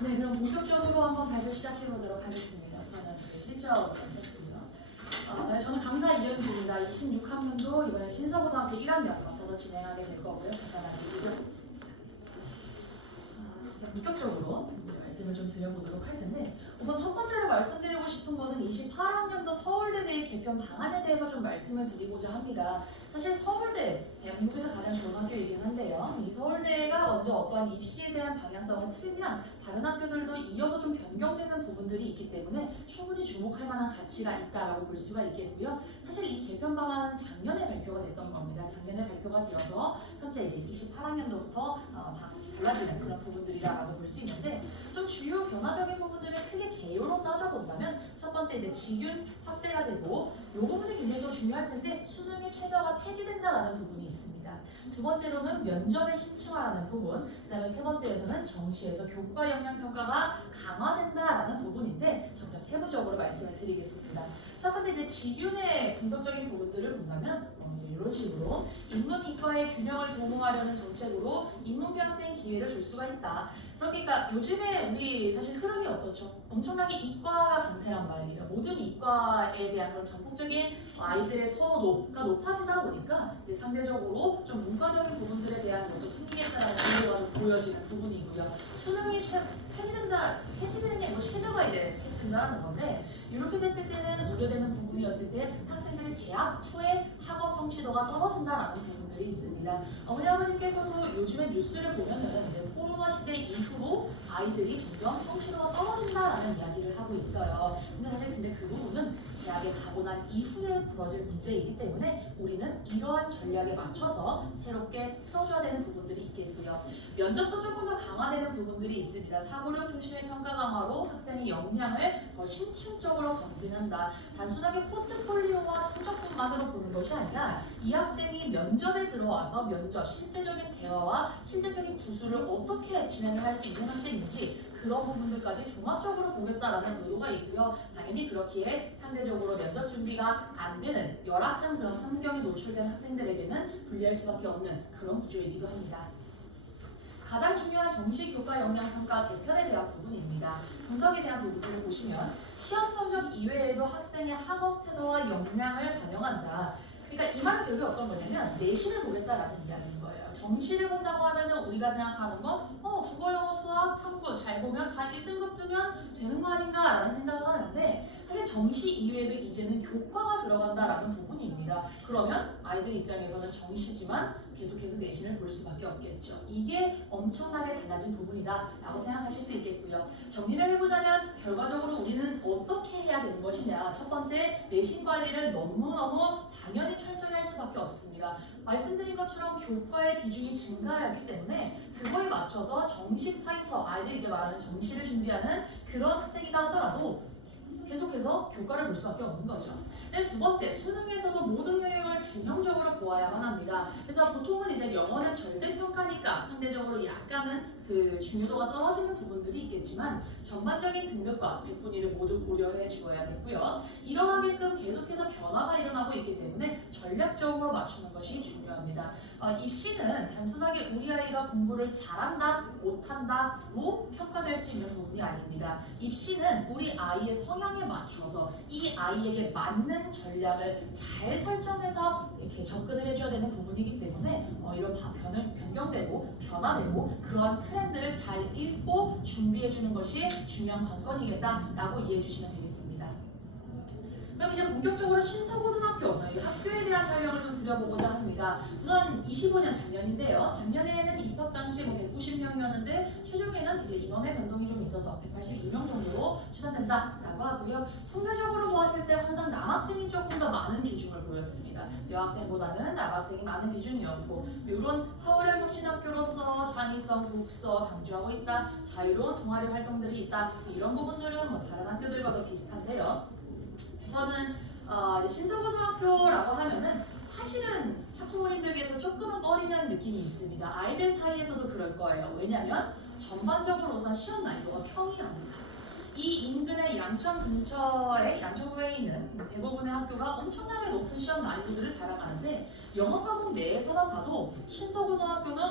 네, 그럼 본격적으로 한번 발표 시작해 보도록 하겠습니다. 저는 실적 센터고요. 네, 저는 강사 이현주입니다. 26학년도 이번에 신서고등학교 1학년 맡아서 진행하게 될 거고요. 간단하게 얘기하겠습니다. 이제 본격적으로 이제 말씀을 좀 드려보도록 할 텐데, 우선 첫 번째로 말씀드리고 싶은 거는 28학년도 서울대의 개편 방안에 대해서 좀 말씀을 드리고자 합니다. 사실 서울대, 대한민국에서 가장 좋은 학교이긴 한데요. 이 서울대가 먼저 어떠한 입시에 대한 방향성을 틀면 다른 학교들도 이어서 좀 변경되는 부분들이 있기 때문에 충분히 주목할 만한 가치가 있다라고 볼 수가 있겠고요. 사실 이 개편 방안은 작년에 발표가 됐던 겁니다. 작년에 발표가 되어서 현재 이제 28학년도부터 달라지는 그런 부분들이라고 볼 수 있는데, 좀 주요 변화적인 부분들을 크게 개요로 따져본다면 첫 번째 이제 직윤 확대가 되고, 이 부분이 굉장히 더 중요할 텐데 수능의 최저가 폐지된다라는 부분이 있습니다. 두 번째로는 면접의 신층화라는 부분, 그 다음에 세 번째에서는 정시에서 교과 역량 평가가 강화된다라는 부분인데 점점 세부적으로 말씀을 드리겠습니다. 첫 번째 이제 직윤의 분석적인 부분들을 본다면 이제 이런 식으로 인문이과의 균형을 도모하려는 정책으로 인문계 학생 기회를 줄 수가 있다. 그러니까 요즘에 우리 사실 흐름이 어떻죠? 엄청나게 이과가 강세란 말이에요. 모든 이과에 대한 그런 전폭적인 아이들의 선호도가 높아지다 보니까 이제 상대적으로 좀 문과적인 부분들에 대한 것도 챙기겠다라는 의도가 좀 보여지는 부분이고요. 수능이 폐지되는 게 아니고 최저가 이제 폐지된다는 건데, 이렇게 됐을 때는 우려되는 부분이었을 때 학생들의 개학 후에 학업 성취도가 떨어진다라는 부분들이 있습니다. 어머니 아버님께서도 요즘에 뉴스를 보면은 이제 코로나 시대 이후로 아이들이 점점 성취도가 떨어진다라는 이야기를 하고 있어요. 근데 사실 그 부분은 대학에 가고 난 이후에 벌어질 문제이기 때문에 우리는 이러한 전략에 맞춰서 새롭게 풀어줘야 되는 부분들이 있겠고요. 면접도 조금 더 강화되는 부분들이 있습니다. 사고력 중심의 평가 강화로 학생의 역량을 더 심층적으로 검증한다. 단순하게 포트폴리오와 성적뿐만으로 보는 것이 아니라 이 학생이 면접에 들어와서 면접, 실제적인 대화와 실제적인 구술을 어떻게 진행을 할 수 있는 학생인지 그런 부분들까지 종합적으로 보겠다라는 의도가 있고요. 당연히 그렇기에 상대적으로 면접 준비가 안 되는 열악한 그런 환경에 노출된 학생들에게는 불리할 수밖에 없는 그런 구조이기도 합니다. 가장 중요한 정시 교과 역량 평가 개편에 대한 부분입니다. 분석에 대한 부분들을 보시면 시험 성적 이외에도 학생의 학업 태도와 역량을 반영한다. 그러니까 이 말은 결국 어떤 거냐면 내신을 보겠다라는 이야기인 거예요. 정시를 본다고 하면은 우리가 생각하는 건 국어, 영어, 수학, 탐구 잘 보면 다 1등급 뜨면 되는 거 아닌가라는 생각을 하는데, 사실 정시 이외에도 이제는 교과가 들어간다라는 부분입니다. 그러면 아이들 입장에서는 정시지만 계속해서 내신을 볼 수밖에 없겠죠. 이게 엄청나게 달라진 부분이다라고 생각하실 수 있겠고요. 정리를 해보자면 결과적으로 우리는 어떻게 해야 되는 것이냐. 첫 번째, 내신 관리를 너무너무 당연히 철저히 할 수밖에 없습니다. 말씀드린 것처럼 교과의 비중이 증가하였기 때문에 그거에 맞춰서 정시 파이터, 아이들이 이제 말하는 정시를 준비하는 그런 학생이다 하더라도 계속해서 교과를 볼 수밖에 없는 거죠. 네, 두 번째, 수능에서도 모든 영역을 균형적으로 보아야만 합니다. 그래서 보통은 이제 영어는 절대평가니까 상대적으로 약간은 그 중요도가 떨어지는 부분들이 있겠지만 전반적인 등급과 백분위를 모두 고려해 주어야겠고요. 이러하게끔 계속해서 변화가 일어나고 있기 때문에 전략적으로 맞추는 것이 중요합니다. 입시는 단순하게 우리 아이가 공부를 잘한다, 못한다로 평가될 수 있는 부분이 아닙니다. 입시는 우리 아이의 성향에 맞춰서 이 아이에게 맞는 전략을 잘 설정해서 이렇게 접근을 해줘야 되는 부분이기 때문에 이런 변경되고 변화되고 그러한 트렌드를 잘 읽고 준비해주는 것이 중요한 관건이겠다라고 이해해 주시면 되겠습니다. 그럼 이제 본격적으로 신서고등학교 학교에 대한 설명을 좀 드려보고자 합니다. 우선 25년 작년인데요. 작년에는 입학 당시 190명이었는데 최종에는 이제 인원의 변동이 좀 있어서 182명 정도로 추산된다라고 하고요. 통계적으로 보았을 때 항상 남학생이 조금 더 많은 비중을 보였습니다. 여학생보다는 남학생이 많은 비중이었고, 이런 서울형 혁신학교로서 창의성, 독서 강조하고 있다, 자유로운 동아리 활동들이 있다, 이런 부분들은 다른 학교들과도 비슷한데요. 우선은 신서고등학교라고 하면은 사실은 학부모님들께서 조금은 꺼리는 느낌이 있습니다. 아이들 사이에서도 그럴 거예요. 왜냐하면 전반적으로 우선 시험 난이도가 평이합니다. 이 인근의 양천 근처에 양천구에 있는 대부분의 학교가 엄청나게 높은 시험 난이도들을 자랑하는데, 영어 과목 내에서만 봐도 신서고등학교는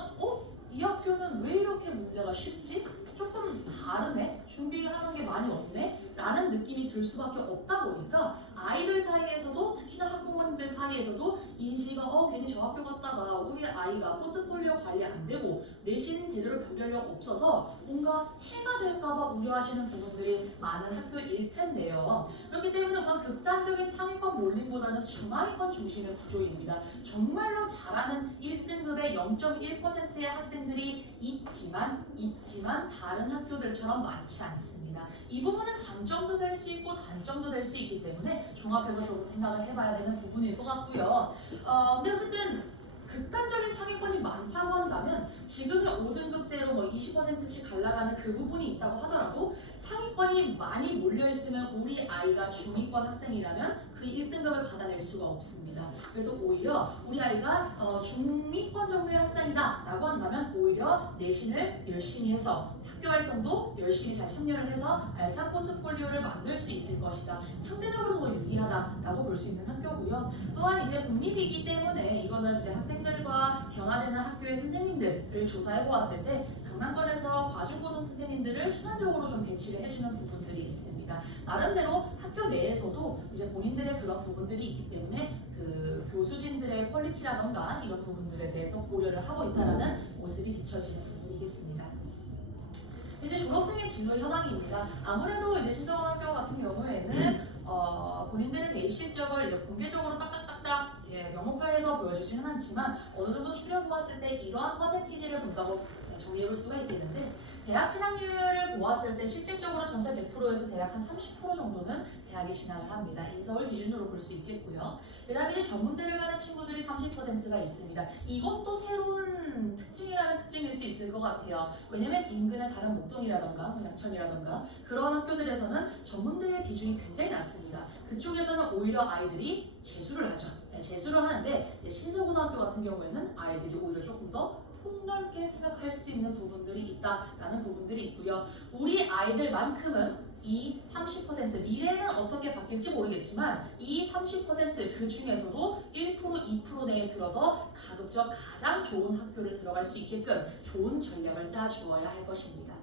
이 학교는 왜 이렇게 문제가 쉽지? 조금 다르네? 준비하는 게 많이 없네? 라는 느낌이 들 수밖에 없다 보니까 아이들 사이에서도 특히나 학부모님들 사이에서도 인식이 괜히 저 학교 갔다가 우리 아이가 포트폴리오 관리 안 되고 내신 제대로 변별력 없어서 뭔가 해가 될까봐 우려하시는 부분들이 많은 학교일 텐데요. 그렇기 때문에 우선 극단적인 상위권 몰림보다는 중하위권 중심의 구조입니다. 정말로 잘하는 1등급의 0.1%의 학생들이 있지만 다른 학교들처럼 많지 않습니다. 이 부분은 장점도 될 수 있고 단점도 될 수 있기 때문에 종합해서 좀 생각을 해봐야 되는 부분일 것 같고요. 근데 어쨌든 극단적인 상위권이 많다고 한다면 지금의 5등급제로 뭐 20%씩 갈라가는 그 부분이 있다고 하더라도 상위권이 많이 몰려있으면 우리 아이가 중위권 학생이라면 그 1등급을 받아낼 수가 없습니다. 그래서 오히려 우리 아이가 중위권 정도의 학생이다 라고 한다면 오히려 내신을 열심히 해서 학교 활동도 열심히 잘 참여를 해서 알찬 포트폴리오를 만들 수 있을 것이다. 상대적으로 더 유리하다라고 볼 수 있는 학교고요. 또한 이제 공립이기 때문에 이거는 이제 학생들과 변화되는 학교의 선생님들을 조사해 보았을 때 강남권에서 과중고등 선생님들을 순환적으로 좀 배치를 해주는 부분들이 있습니다. 나름대로 학교 내에서도 이제 본인들의 그런 부분들이 있기 때문에 그 교수진들의 퀄리티라던가 이런 부분들에 대해서 고려를 하고 있다는 모습이 비춰지는 부분이겠습니다. 이제 졸업생의 진로 현황입니다. 아무래도 이제 신성고등학교 같은 경우에는 본인들의 대입 실적을 이제 공개적으로 딱딱딱딱 명목화해서 보여주지는 않지만 어느 정도 추려보았을 때 이러한 퍼센티지를 본다고 정리해볼 수가 있겠는데 대학 진학률을 보았을 때 실질적으로 전체 100%에서 대략 한 30% 정도는 대학에 진학을 합니다. 인서울 기준으로 볼 수 있겠고요. 그 다음에 이제 전문대를 가는 친구들이 30%가 있습니다. 이것도 새로운 특징이라면 특징일 수 있을 것 같아요. 왜냐면 인근의 다른 목동이라던가 양천이라던가 그런 학교들에서는 전문대의 비중이 굉장히 낮습니다. 그쪽에서는 오히려 아이들이 재수를 하죠. 재수를 하는데 신서고등학교 같은 경우에는 아이들이 오히려 조금 더 폭넓게 생각할 수 있는 부분들이 있다라는 부분들이 있고요. 우리 아이들만큼은 이 30% 미래는 어떻게 바뀔지 모르겠지만 이 30% 그 중에서도 1%, 2% 내에 들어서 가급적 가장 좋은 학교를 들어갈 수 있게끔 좋은 전략을 짜주어야 할 것입니다.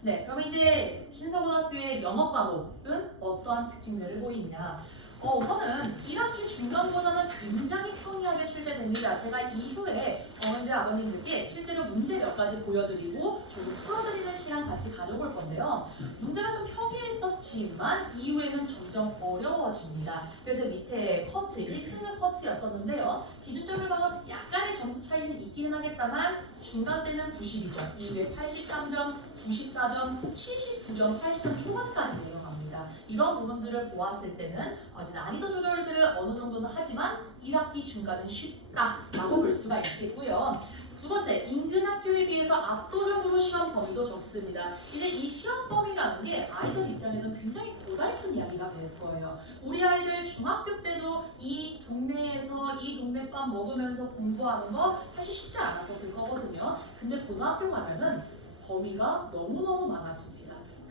네, 그럼 이제 신서고등학교의 영어 과목은 어떠한 특징들을 보이냐? 우선은 1학기 중간고사는 굉장히 평이하게 출제됩니다. 제가 이후에 어머님들 아버님들께 실제로 문제 몇 가지 보여드리고 조금 풀어드리는 시간 같이 가져볼 건데요. 문제가 좀 평이했었지만 이후에는 점점 어려워집니다. 그래서 밑에 커트, 1등급 커트였었는데요. 기준점을 봐도 약간의 점수 차이는 있기는 하겠다만 중간 때는 92점, 이후에 83점, 94점, 79점, 80점 초반까지 내려갑니다. 이런 부분들을 보았을 때는 난이도 조절들을 어느 정도는 하지만 1학기 중간은 쉽다라고 볼 수가 있겠고요. 두 번째, 인근 학교에 비해서 압도적으로 시험 범위도 적습니다. 이제 이 시험 범위라는 게 아이들 입장에서 굉장히 고달픈 이야기가 될 거예요. 우리 아이들 중학교 때도 이 동네에서 이 동네밥 먹으면서 공부하는 거 사실 쉽지 않았었을 거거든요. 근데 고등학교 가면은 범위가 너무너무 많아집니다.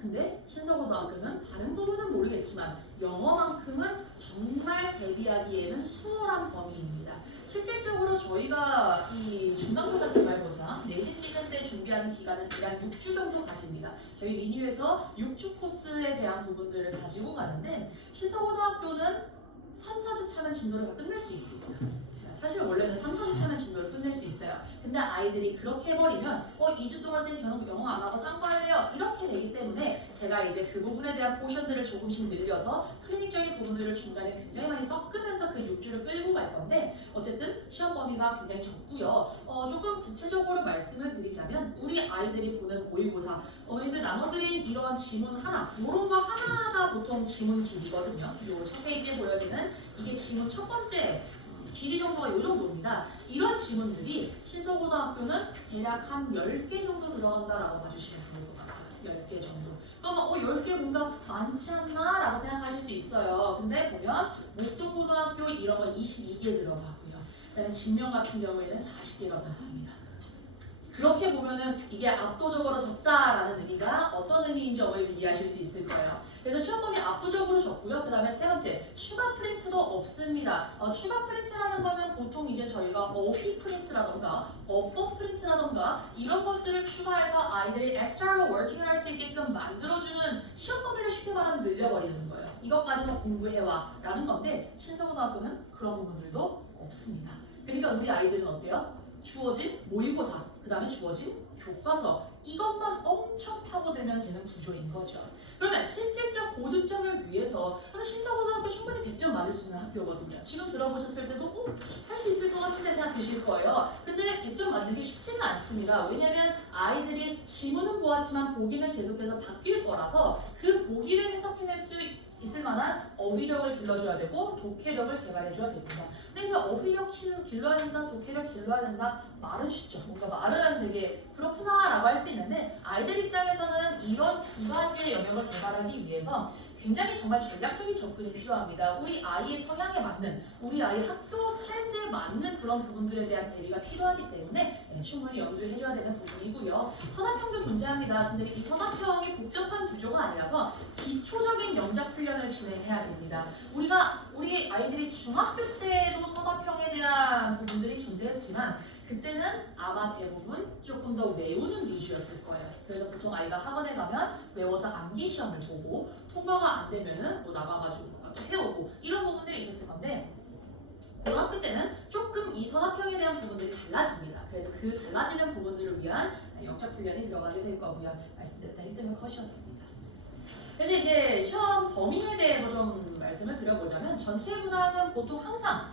근데 신서고등학교는 다른 부분은 모르겠지만 영어만큼은 정말 대비하기에는 수월한 범위입니다. 실질적으로 저희가 이 중간고사, 기말고사, 내신 시즌 때 준비하는 기간은 대략 6주 정도 가집니다. 저희 리뉴에서 6주 코스에 대한 부분들을 가지고 가는데 신서고등학교는 3, 4주 차면 진도를 다 끝낼 수 있습니다. 사실 원래는 3, 4주 차면 진도를 끝낼 수 있어요. 근데 아이들이 그렇게 해버리면 2주 동안 선생님 저는 영어 안 하고 딴 거 할래요. 이렇게 되기 때문에 제가 이제 그 부분에 대한 포션들을 조금씩 늘려서 클리닉적인 부분들을 중간에 굉장히 많이 섞으면서 그 6주를 끌고 갈 건데 어쨌든 시험 범위가 굉장히 적고요. 조금 구체적으로 말씀을 드리자면 우리 아이들이 보는 모의고사 어머니들 나눠드린 이런 지문 하나 이런 거 하나가 보통 지문 길이거든요. 요 첫 페이지에 보여지는 이게 지문 첫 번째 길이 정도가 이 정도입니다. 이런 지문들이 신서고등학교는 대략 한 10개 정도 들어간다라고 봐주시면 좋을 것 같아요. 10개 정도. 그러면 10개 뭔가 많지 않나? 라고 생각하실 수 있어요. 근데 보면 목동고등학교 이런 거 22개 들어가고요. 그다음에 진명 같은 경우에는 40개가 넘습니다. 그렇게 보면은 이게 압도적으로 적다라는 의미가 어떤 의미인지 어머니들 이해하실 수 있을 거예요. 그래서 시험 범위 압도적으로 적고요. 그 다음에 세 번째, 추가 프린트도 없습니다. 추가 프린트라는 거는 보통 이제 저희가 어휘 프린트라던가 어법 프린트라던가 이런 것들을 추가해서 아이들이 엑스트라로 워킹을 할 수 있게끔 만들어주는 시험 범위를 쉽게 말하면 늘려버리는 거예요. 이것까지는 공부해와 라는 건데 신서고등학교는 그런 부분들도 없습니다. 그러니까 우리 아이들은 어때요? 주어진 모의고사, 그 다음에 주어진 교과서 이것만 엄청 파고들면 되는 구조인 거죠. 그러면 실질적 고득점을 위해서 신서고등학교 충분히 100점 맞을 수 있는 학교거든요. 지금 들어보셨을 때도 할 수 있을 것 같은데 생각 드실 거예요. 근데 100점 맞는 게 쉽지는 않습니다. 왜냐면 아이들이 지문은 보았지만 보기는 계속해서 바뀔 거라서 그 보기를 해석해낼 수 있을 만한 어휘력을 길러줘야 되고 독해력을 개발해줘야 됩니다. 근데 이제 어휘력 길러야 된다, 독해력 길러야 된다 말은 쉽죠. 뭔가 말은 되게 그렇구나 라고 할 수 있는데 아이들 입장에서는 이런 두 가지의 영역을 개발하기 위해서 굉장히 정말 전략적인 접근이 필요합니다. 우리 아이의 성향에 맞는, 우리 아이 학교 트렌드에 맞는 그런 부분들에 대한 대비가 필요하기 때문에 충분히 염두해줘야 되는 부분이고요. 서답형도 존재합니다. 근데 이 서답형이 복잡한 구조가 아니라서 기초적인 영작 훈련을 진행해야 됩니다. 우리 아이들이 중학교 때도 서답형에 대한 부분들이 존재했지만 그때는 아마 대부분 조금 더 외우는 위주였을 거예요. 그래서 보통 아이가 학원에 가면 외워서 암기 시험을 보고 통과가 안 되면은 뭐 나가가지고 뭔가 또 해오고 이런 부분들이 있었을 건데 고등학교 때는 조금 이 서답형에 대한 부분들이 달라집니다. 그래서 그 달라지는 부분들을 위한 영작 훈련이 들어가게 될 거고요. 말씀드렸던 1등은 컷이었습니다. 그래서 이제 시험 범위에 대해서 좀 말씀을 드려보자면 전체 문항은 보통 항상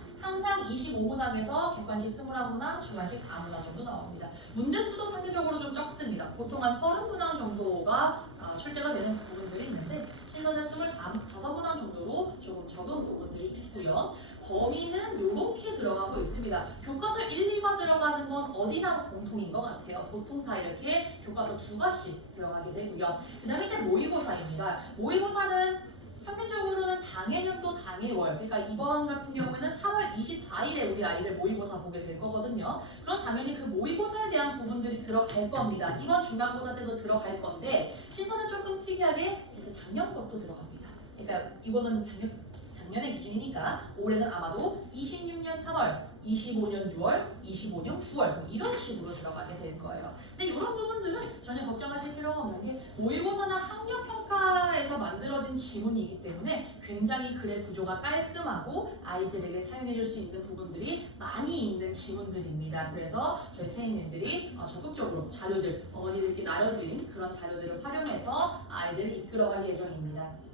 25문항에서 객관식 20문항, 주관식 4문항 정도 나옵니다. 문제 수도 상대적으로 좀 적습니다. 보통 한 30문항 정도가 출제가 되는 부분들이 있는데 신선은 25문항 정도로 조금 적은 부분들이 있고요. 범위는 이렇게 들어가고 있습니다. 교과서 1, 2가 들어가는 건 어디나 공통인 것 같아요. 보통 다 이렇게 교과서 2과씩 들어가게 되고요. 그 다음에 이제 모의고사입니다. 모의고사는 평균적으로는 당해년도 당해월, 그러니까 이번 같은 경우에는 3월 24일에 우리 아이들 모의고사 보게 될 거거든요. 그럼 당연히 그 모의고사에 대한 부분들이 들어갈 겁니다. 이번 중간고사 때도 들어갈 건데 신선은 조금 특이하게 진짜 작년 것도 들어갑니다. 그러니까 이거는 작년의 기준이니까 올해는 아마도 26년 3월, 25년 6월, 25년 9월 뭐 이런 식으로 들어가게 될 거예요. 근데 이런 부분들은 전혀 걱정하실 필요가 없는 게 모의고사나 학력평가에서 만들어진 지문이기 때문에 굉장히 글의 구조가 깔끔하고 아이들에게 사용해줄 수 있는 부분들이 많이 있는 지문들입니다. 그래서 저희 선생님들이 적극적으로 자료들, 어머니들께 나눠드린 그런 자료들을 활용해서 아이들을 이끌어갈 예정입니다.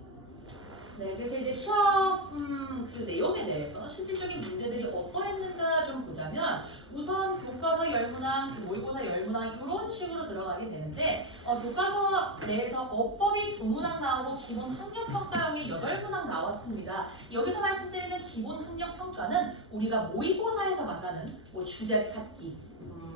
네, 그래서 이제 시험 그 내용에 대해서 실질적인 문제들이 어떠했는가 좀 보자면 우선 교과서 10문항, 모의고사 10문항 이런 식으로 들어가게 되는데 교과서 내에서 어법이 2문항 나오고 기본 학력평가형이 8문항 나왔습니다. 여기서 말씀드리는 기본 학력평가는 우리가 모의고사에서 만나는 뭐 주제 찾기,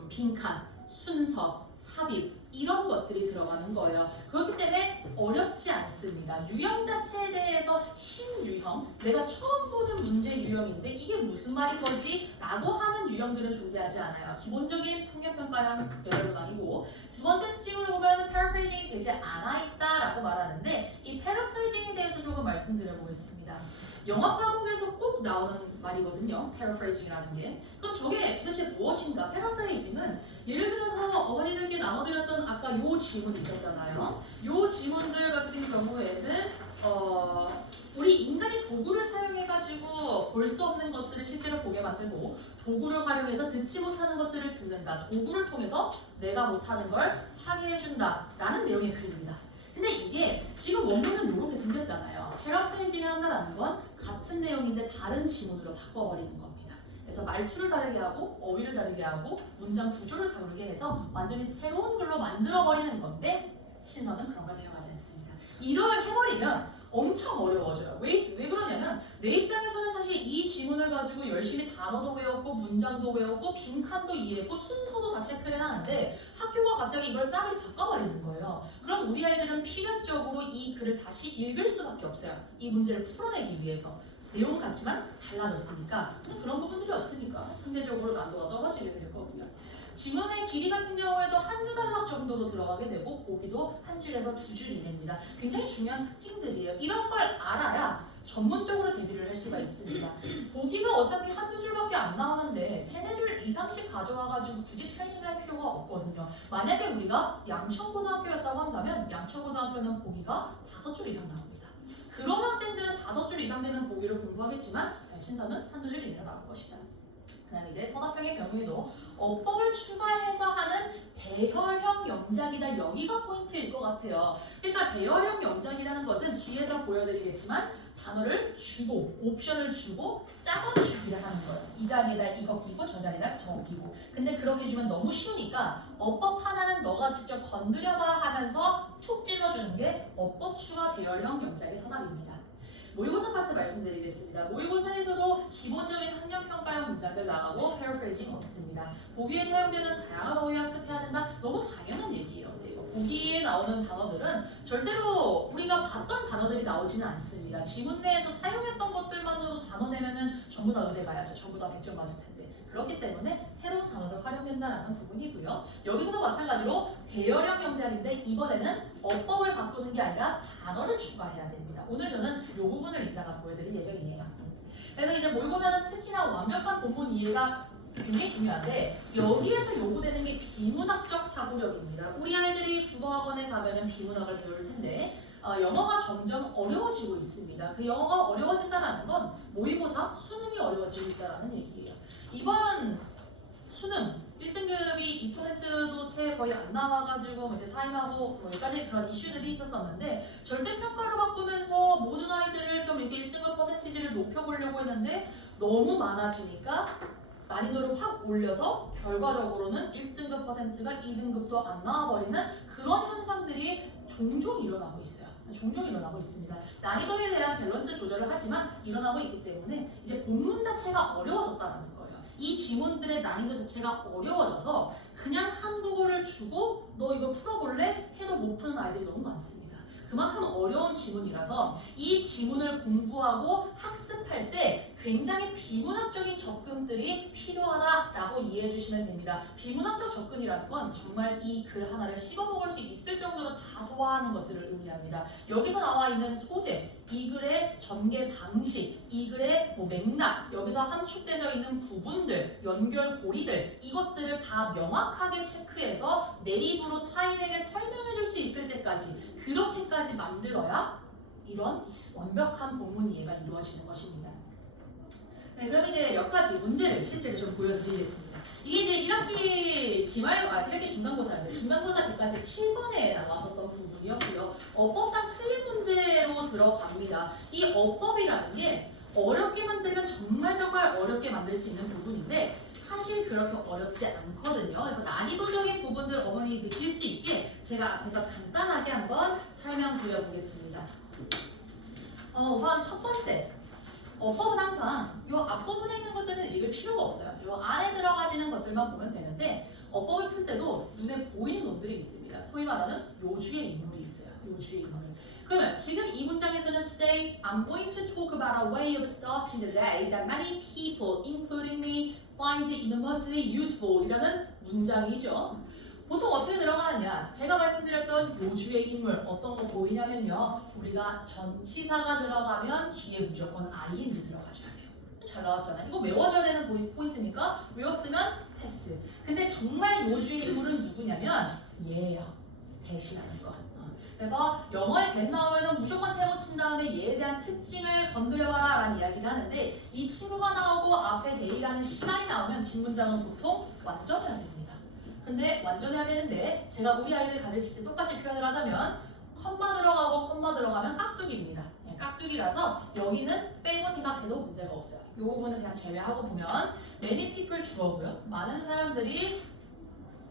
빈칸, 순서, 삽입 이런 것들이 들어가는 거예요. 그렇기 때문에 어렵지 않습니다. 유형 자체에 대해서 신유형, 내가 처음 보는 문제 유형인데 이게 무슨 말인 거지? 라고 하는 유형들은 존재하지 않아요. 기본적인 학력평가형 8문항이고 두 번째 특징으로 보면 패러프레이징이 되지 않아 있다라고 말하는데 이 패러프레이징에 대해서 조금 말씀드려보겠습니다. 영어 과목에서 꼭 나오는 말이거든요. 패러프레이징이라는 게. 그럼 저게 도대체 무엇인가? 패러프레이징은 예를 들어서 어머니들께 나눠드렸던 아까 요 질문 있었잖아요. 요 질문들 같은 경우에는 우리 인간이 도구를 사용해가지고 볼 수 없는 것들을 실제로 보게 만들고 도구를 활용해서 듣지 못하는 것들을 듣는다. 도구를 통해서 내가 못하는 걸 하게 해준다. 라는 내용의 글입니다. 근데 이게 지금 원문은 이렇게 생겼잖아요. 패러프레이징을 한다는 건 같은 내용인데 다른 지문으로 바꿔버리는 겁니다. 그래서 말투를 다르게 하고 어휘를 다르게 하고 문장 구조를 다르게 해서 완전히 새로운 글로 만들어버리는 건데 신선은 그런 걸 사용하지 않습니다. 이걸 해버리면 엄청 어려워져요. 왜 그러냐면 내 입장에서는 사실 이 지문을 가지고 열심히 단어도 외웠고 문장도 외웠고 빈칸도 이해했고 순서도 다 체크를 하는데 학교가 갑자기 이걸 싸그리 바꿔버리는 거예요. 그럼 우리 아이들은 필연적으로 이 글을 다시 읽을 수밖에 없어요. 이 문제를 풀어내기 위해서. 내용은 같지만 달라졌으니까 그런 부분들이 없으니까 상대적으로 난도가 떨어지게 될 거고요. 지문의 길이 같은 경우에도 한두 단락 정도로 들어가게 되고 보기도 한 줄에서 두 줄 이내입니다. 굉장히 중요한 특징들이에요. 이런 걸 알아야 전문적으로 대비를 할 수가 있습니다. 보기가 어차피 한두 줄밖에 안 나오는데 세네 줄 이상씩 가져와가지고 굳이 트레이닝을 할 필요가 없거든요. 만약에 우리가 양천고등학교였다고 한다면 양천고등학교는 보기가 5줄 이상 나옵니다. 그런 학생들은 5줄 이상 되는 보기를 공부하겠지만 신선은 한두 줄 이내로 나올 것이다. 그 다음에 이제 서답형의 경우에도 어법을 추가해서 하는 배열형 영작이다. 여기가 포인트일 것 같아요. 그러니까 배열형 영작이라는 것은 뒤에서 보여드리겠지만 단어를 주고 옵션을 주고 짜고주기를 하는 거예요. 이 자리에다 이거 끼고 저 자리에다 저거 끼고. 근데 그렇게 주면 너무 쉬우니까 어법 하나는 너가 직접 건드려봐 하면서 툭 찔러주는 게 어법 추가 배열형 영작의 서답입니다. 모의고사 파트 말씀드리겠습니다. 모의고사에서도 기본적인 학력평가형 문장들 나가고 패러프레이징 없습니다. 보기에 사용되는 다양한 어휘 학습해야 된다? 너무 당연한 얘기예요. 보기에 나오는 단어들은 절대로 우리가 봤던 단어들이 나오지는 않습니다. 지문 내에서 사용했던 것들만으로도 단어 내면은 전부 다 의대 가야죠. 전부 다 100점 맞을 텐데. 그렇기 때문에 새로운 단어도 활용된다는 부분이고요. 여기서도 마찬가지로 배열형 영작인데 이번에는 어법을 바꾸는 게 아니라 단어를 추가해야 됩니다. 오늘 저는 이 부분을 이따가 보여드릴 예정이에요. 그래서 이제 모의고사는 특히나 완벽한 본문 이해가 굉장히 중요한데 여기에서 요구되는 게 비문학적 사고력입니다. 우리 아이들이 국어학원에 가면은 비문학을 배울 텐데 영어가 점점 어려워지고 있습니다. 그 영어가 어려워진다는 건 모의고사 수능이 어려워지고 있다는 얘기예요. 이번 수능 1등급이 2%도 채 거의 안 나와가지고 이제 사임하고 여기까지 그런 이슈들이 있었었는데 절대평가를 바꾸면서 모든 아이들을 좀 이렇게 1등급 퍼센티지를 높여보려고 했는데 너무 많아지니까 난이도를 확 올려서 결과적으로는 1등급 퍼센트가 2등급도 안 나와버리는 그런 현상들이 종종 일어나고 있어요. 종종 일어나고 있습니다. 난이도에 대한 밸런스 조절을 하지만 일어나고 있기 때문에 이제 본문 자체가 어려워졌다는 거예요. 이 지문들의 난이도 자체가 어려워져서 그냥 한국어를 주고 너 이거 풀어볼래? 해도 못 푸는 아이들이 너무 많습니다. 그만큼 어려운 지문이라서 이 지문을 공부하고 학습할 때 굉장히 비문학적인 접근들이 필요하다라고 이해해 주시면 됩니다. 비문학적 접근이라는 건 정말 이 글 하나를 씹어먹을 수 있을 정도로 다 소화하는 것들을 의미합니다. 여기서 나와 있는 소재, 이 글의 전개 방식, 이 글의 맥락, 여기서 함축되어 있는 부분들, 연결고리들 이것들을 다 명확하게 체크해서 내 입으로 타인에게 설명해 줄 수 있을 때까지 그렇게까지 만들어야 이런 완벽한 본문 이해가 이루어지는 것입니다. 네, 그럼 이제 몇 가지 문제를 실제로 좀 보여드리겠습니다. 이게 이제 1학기 1학기 중간고사인데 중간고사 때까지 7번에 나왔었던 부분이었고요. 어법상 틀린 문제로 들어갑니다. 이 어법이라는 게 어렵게 만들면 정말 어렵게 만들 수 있는 부분인데 사실 그렇게 어렵지 않거든요. 그래서 난이도적인 부분들 어머니 느낄 수 있게 제가 앞에서 간단하게 한번 설명드려 보겠습니다. 우선 첫 번째, 어법은 항상 이 앞부분에 있는 것들은 읽을 필요가 없어요. 이 안에 들어가지는 것들만 보면 되는데 어법을 풀 때도 눈에 보이는 놈들이 있습니다. 소위 말하는 요주의 인물이 있어요. 요주의 인물. 그러면 지금 이 문장에서는 Today I'm going to talk about a way of starting the day that many people, including me, find enormously useful 이라는 문장이죠. 보통 어떻게 들어가느냐? 제가 말씀드렸던 요주의 인물 어떤 거 보이냐면요. 우리가 전치사가 들어가면 뒤에 무조건 ing 들어가줘야 돼요. 잘 나왔잖아요. 이거 외워줘야 되는 포인트니까 외웠으면 패스. 근데 정말 요주의 인물은 누구냐면 얘예요. 대신 아닐 것. 그래서 영어에 뱀 나오면 무조건 세모 친 다음에 얘에 대한 특징을 건드려봐라 라는 이야기를 하는데 이 친구가 나오고 앞에 데이라는 시간이 나오면 뒷문장은 보통 완전해야 됩니다. 근데 완전해야 되는데 제가 우리 아이들 가르칠 때 똑같이 표현을 하자면 컴마 들어가고 컴마 들어가면 깍두기입니다. 깍두기라서 여기는 빼고 생각해도 문제가 없어요. 이 부분은 그냥 제외하고 보면 many people 주어고요. 많은 사람들이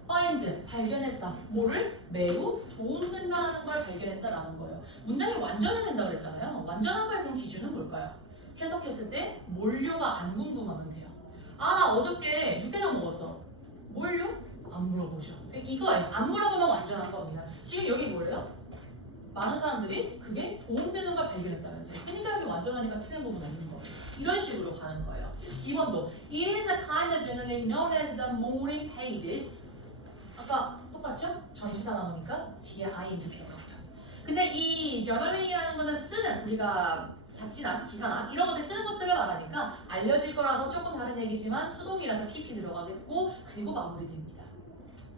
find, 발견했다. 뭐를? 매우 도움된다는 걸 발견했다라는 거예요. 문장이 완전해야 된다고 그랬잖아요. 완전한 거의 그럼 기준은 뭘까요? 해석했을 때 몰료가 안 궁금하면 돼요. 아, 나 어저께 육개장 먹었어. 몰료? 안 물어보죠. 이거예요. 안 물어보면 완전한 겁니다. 지금 여기 뭐래요? 많은 사람들이 그게 도움되는 걸 발견했다면서요. 흔히가하게 완전하니까 틀린 부분 없는 거. 이런 식으로 가는 거예요. 2번도 It is a kind of journaling known as the morning pages. 아까 똑같죠? 전치사 나오니까 뒤에 ing 필요하고요. 근데 이 journaling이라는 거는 쓰는 우리가 잡지나 기사나 이런 것들 쓰는 것들을 말하니까 알려질 거라서 조금 다른 얘기지만 수동이라서 pp 들어가겠고 그리고 마무리됩니다.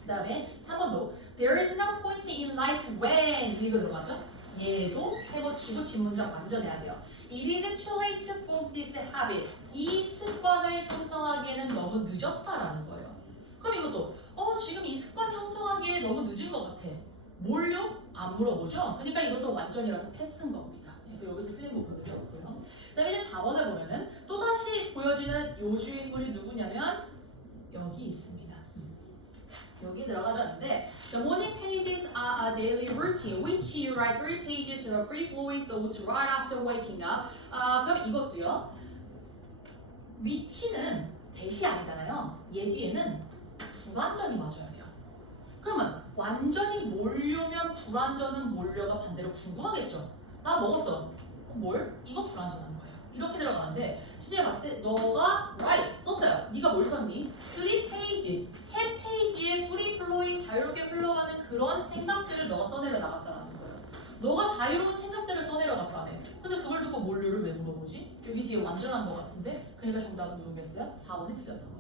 그 다음에 3번도 There is no point in life when 이거 들어가죠? 얘도 세고치고 뒷문장 완전 해야 돼요. It is too late to form this habit. 이 습관을 형성하기에는 너무 늦었다라는 거예요. 그럼 이것도 지금 이 습관 형성하기에 너무 늦은 것 같아. 뭘요? 안 물어보죠? 그러니까 이것도 완전이라서 패스인 겁니다. 그래서 여기도 틀린 부분도 없고요. 그 다음에 이제 4번을 보면은 또다시 보여지는 요 주인물이 누구냐면 여기 있습니다. 여기 들어가져 있는데 The morning pages are a daily routine which you write 3 pages of free-flowing thoughts right after waking up. 그럼 이것도요. 위치는 대시 아니잖아요. 얘 뒤에는 불완전이 맞아야 돼요. 그러면 완전히 몰려면 불완전은 몰려가 반대로 궁금하겠죠. 나 먹었어. 뭘? 이건 불완전한 거예요. 이렇게 들어가는데 진짜 봤을 때 너가 right 썼어요. 네가 뭘 썼니? 3페이지, 3페이지에 free flowing 자유롭게 흘러가는 그런 생각들을 너가 써내려 나갔다라는 거예요. 너가 자유로운 생각들을 써내려 갔다며. 근데 그걸 듣고 몰려를 왜 물어보지? 여기 뒤에 완전한 것 같은데? 그러니까 정답은 누구겠어요? 4번이 틀렸던 겁니다.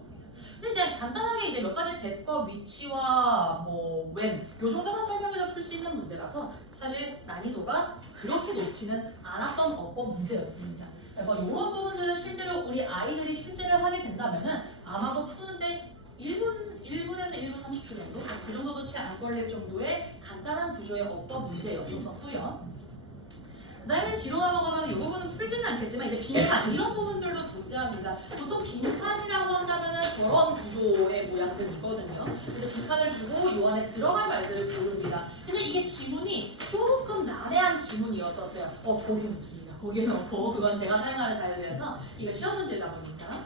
근데 이제 간단하게 이제 몇 가지 대과 위치와 뭐 when 요 정도만 설명해서 풀 수 있는 문제라서 사실 난이도가 그렇게 높지는 않았던 어법 문제였습니다. 그래서 이런 부분들은 실제로 우리 아이들이 출제를 하게 된다면은 아마도 푸는데 1분에서 1분 30초 정도? 그 정도도 채 안 걸릴 정도의 간단한 구조의 어법 문제였었고요. 그 다음에 뒤로 넘어가면 이 부분은 풀지는 않겠지만 이제 빈칸 이런 부분들도 존재합니다. 보통 빈칸이라고 한다면 저런 구조의 모양들이거든요. 그래서 빈칸을 주고 요 안에 들어갈 말들을 고릅니다. 근데 이게 지문이 조금 난해한 지문이었었어요. 보기는 없습니다. 보기는 없고 그건 제가 사용하는 자료라서 이거 시험 문제다 보니까.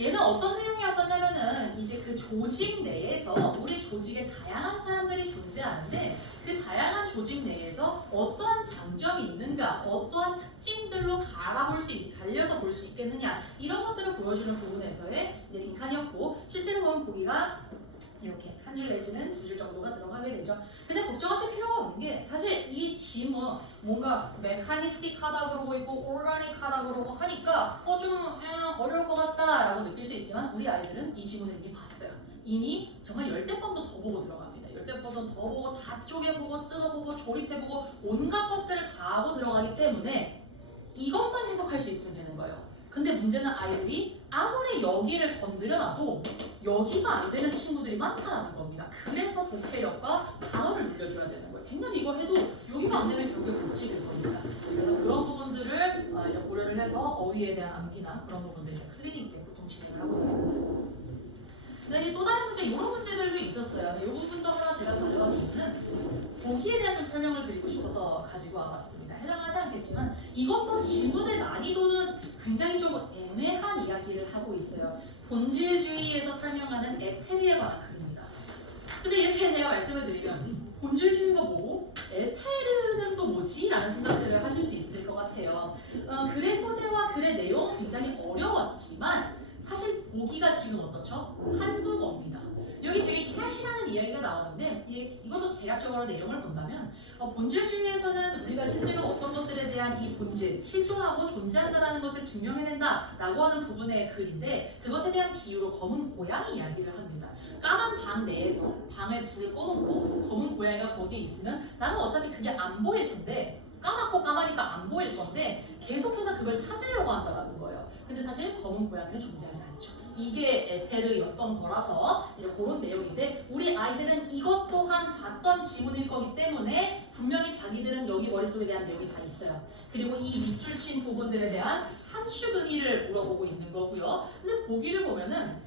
얘는 어떤 내용이었었냐면은 이제 그 조직 내에서 우리 조직에 다양한 사람들이 존재하는데 그 다양한 조직 내에서 어떠한 장점이 있는가, 어떠한 특징들로 갈려서 볼 수 있겠느냐 이런 것들을 보여주는 부분에서의 이제 빈칸이었고 실제로 보면 보기가 이렇게 한 줄 내지는 두 줄 정도가 들어가게 되죠. 근데 걱정하실 필요가 없는 게 사실 이 지문 뭔가 메카니스틱하다 그러고 있고 오가닉하다 그러고 하니까 좀 어려울 것 같다 라고 느낄 수 있지만 우리 아이들은 이 지문을 이미 봤어요. 이미 정말 10대 번도 더 보고 들어갑니다. 10대 번도 더 보고 다 쪼개보고 뜯어보고 조립해보고 온갖 것들을 다 하고 들어가기 때문에 이것만 해석할 수 있으면 되는 거예요. 근데 문제는 아이들이 아무리 여기를 건드려놔도 여기가 안 되는 친구들이 많다는 겁니다. 그래서 독해력과 단어를 늘려줘야 되는 거예요. 백날 이거 해도 여기가 안 되면 결국에 못 찍을 겁니다. 그래서 그런 부분들을 이제 고려를 해서 어휘에 대한 암기나 그런 부분들을 클리닉 때 보통 진행을 하고 있습니다. 근데 또 다른 문제, 이런 문제들도 있었어요. 이 부분도 하나 제가 가져가서는 보기에 대한 좀 설명을 드리고 싶어서 가지고 와봤습니다. 해당하지 않겠지만 이것도 지문의 난이도는 굉장히 좀 애매한 이야기를 하고 있어요. 본질주의에서 설명하는 에테르에 관한 글입니다. 근데 이렇게 제가 말씀을 드리면 본질주의가 뭐고 에테르는 또 뭐지? 라는 생각들을 하실 수 있을 것 같아요. 글의 소재와 글의 내용은 굉장히 어려웠지만 사실 보기가 지금 어떻죠? 한국어입니다. 여기 뒤에 캣이라는 이야기가 나오는데 이것도 대략적으로 내용을 본다면 본질주의에서는 우리가 실제로 어떤 것들에 대한 이 본질, 실존하고 존재한다는 것을 증명해낸다라고 하는 부분의 글인데 그것에 대한 비유로 검은 고양이 이야기를 합니다. 까만 방 내에서 방에 불을 꺼놓고 검은 고양이가 거기에 있으면 나는 어차피 그게 안 보일 텐데 까맣고 까마니까 안 보일 건데 계속해서 그걸 찾으려고 한다는 거예요. 근데 사실 검은 고양이는 존재하지 않죠. 이게 에테르였던 거라서 이제 그런 내용인데 우리 아이들은 이것 또한 봤던 지문일 거기 때문에 분명히 자기들은 여기 머릿속에 대한 내용이 다 있어요. 그리고 이 밑줄 친 부분들에 대한 함축의미를 물어보고 있는 거고요. 근데 보기를 보면은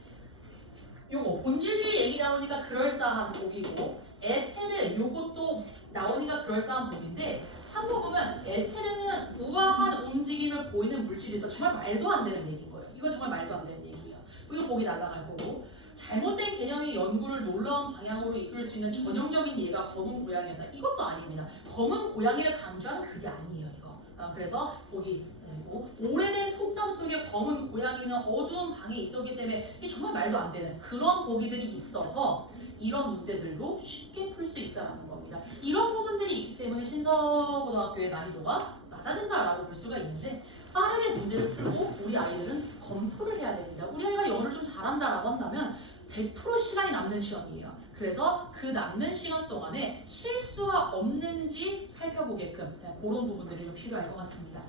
요거 본질주의 얘기 나오니까 그럴싸한 보기고 에테르 요것도 나오니까 그럴싸한 보기인데 3번 보면 에테르는 우아한 움직임을 보이는 물질이다. 정말 말도 안 되는 얘기인 거예요. 이거 정말 말도 안 되는 얘기예요. 이거 보기 날아갈 거고 잘못된 개념이 연구를 놀라운 방향으로 이끌 수 있는 전형적인 예가 검은 고양이다. 이것도 아닙니다. 검은 고양이를 강조하는 글이 아니에요, 이거. 그래서 보기 그리고 오래된 속담 속에 검은 고양이는 어두운 방에 있었기 때문에 이게 정말 말도 안 되는 그런 보기들이 있어서 이런 문제들도 쉽게 풀 수 있다는 겁니다. 이런 부분들이 있기 때문에 신서고등학교의 난이도가 낮아진다라고 볼 수가 있는데 빠르게 문제를 풀고 우리 아이들은 검토를 해야 됩니다. 우리 아이가 영어를 좀 잘한다라고 한다면 100% 시간이 남는 시험이에요. 그래서 그 남는 시간 동안에 실수가 없는지 살펴보게끔 그런 부분들이 좀 필요할 것 같습니다.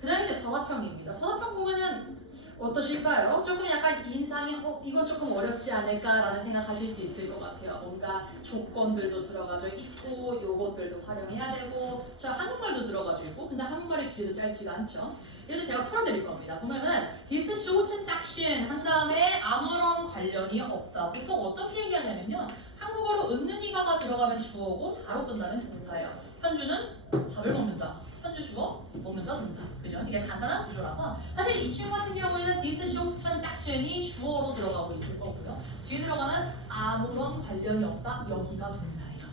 그 다음에 이제 서사평입니다. 서사평 보면은 어떠실까요? 조금 약간 인상이 이건 조금 어렵지 않을까라는 생각하실 수 있을 것 같아요. 뭔가 조건들도 들어가져 있고 요것들도 활용해야 되고 저 한국말도 들어가져 있고 근데 한국말의 길이도 짧지가 않죠. 이것도 제가 풀어드릴 겁니다. 보면은 this shorten section 한 다음에 아무런 관련이 없다. 보통 어떻게 얘기하냐면요. 한국어로 은는이가가 들어가면 주어고 다로 끝나는 동사예요. 현주는 밥을 먹는다. 현주 주어, 먹는다 동사. 그죠? 이게 간단한 구조라서 사실 이 친구 같은 경우에는 this shorten section이 주어로 들어가고 있을 거고요. 뒤에 들어가는 아무런 관련이 없다. 여기가 동사예요.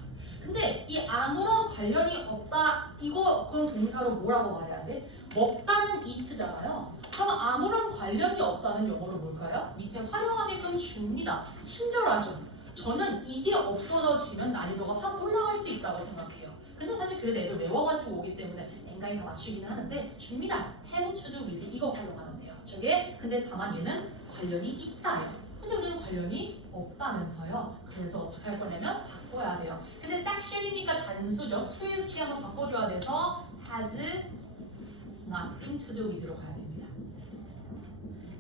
근데 이 아무런 관련이 없다. 이거 그럼 동사로 뭐라고 말해야 돼? 먹다는 eat잖아요. 그럼 아무런 관련이 없다는 영어로 뭘까요? 밑에 활용하게끔 줍니다. 친절하죠. 저는 이게 없어져지면 난이도가 확 올라갈 수 있다고 생각해요. 근데 사실 그래도 애들 외워가지고 오기 때문에 앵간히 다 맞추기는 하는데 줍니다. have to do with 이거 활용하면 돼요. 저게 근데 다만 얘는 관련이 있다요. 근데 우리는 관련이 없다면서요. 그래서 어떻게 할 거냐면 바꿔야 돼요. 근데 section이니까 단수죠. 수일치 한번 바꿔줘야 돼서 has nothing to do with로 가야 됩니다.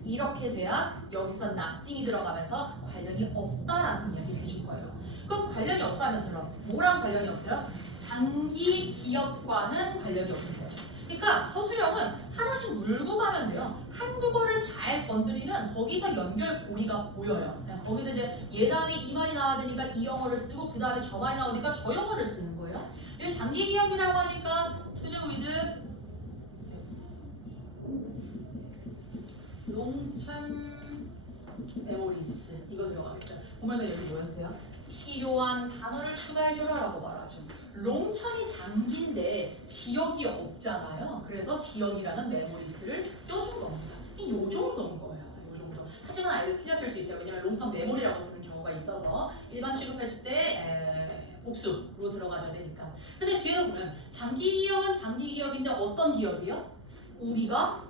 이렇게 돼야 여기서 nothing이 들어가면서 관련이 없다라는 이야기를 해줄 거예요. 그럼 관련이 없다면서요? 뭐랑 관련이 없어요? 장기 기업과는 관련이 없는 거죠. 그러니까 서술형은 하나씩 물고 가면 돼요. 한국어를 잘 건드리면 거기서 연결고리가 보여요. 거기서 이제 얘 다음에 이 말이 나와야 되니까 이 영어를 쓰고 그 다음에 저 말이 나오니까 저 영어를 쓰는 거예요. 여기 장기 기업이라고 하니까 to do with long-term memories 이거 들어가겠죠. 보면은 여기 뭐였어요? 필요한 단어를 추가해줘라 라고 말하죠. 롱천이 장기인데 기억이 없잖아요. 그래서 기억이라는 메모리스를 껴준 겁니다. 요 정도인 거예요. 요 정도. 하지만 아이들 틀렸을 수 있어요. 왜냐면 롱텀 메모리라고 쓰는 경우가 있어서 일반 취급했을 때 복수로 들어가줘야 되니까. 근데 뒤에 보면 장기 기억은 장기 기억인데 어떤 기억이요? 우리가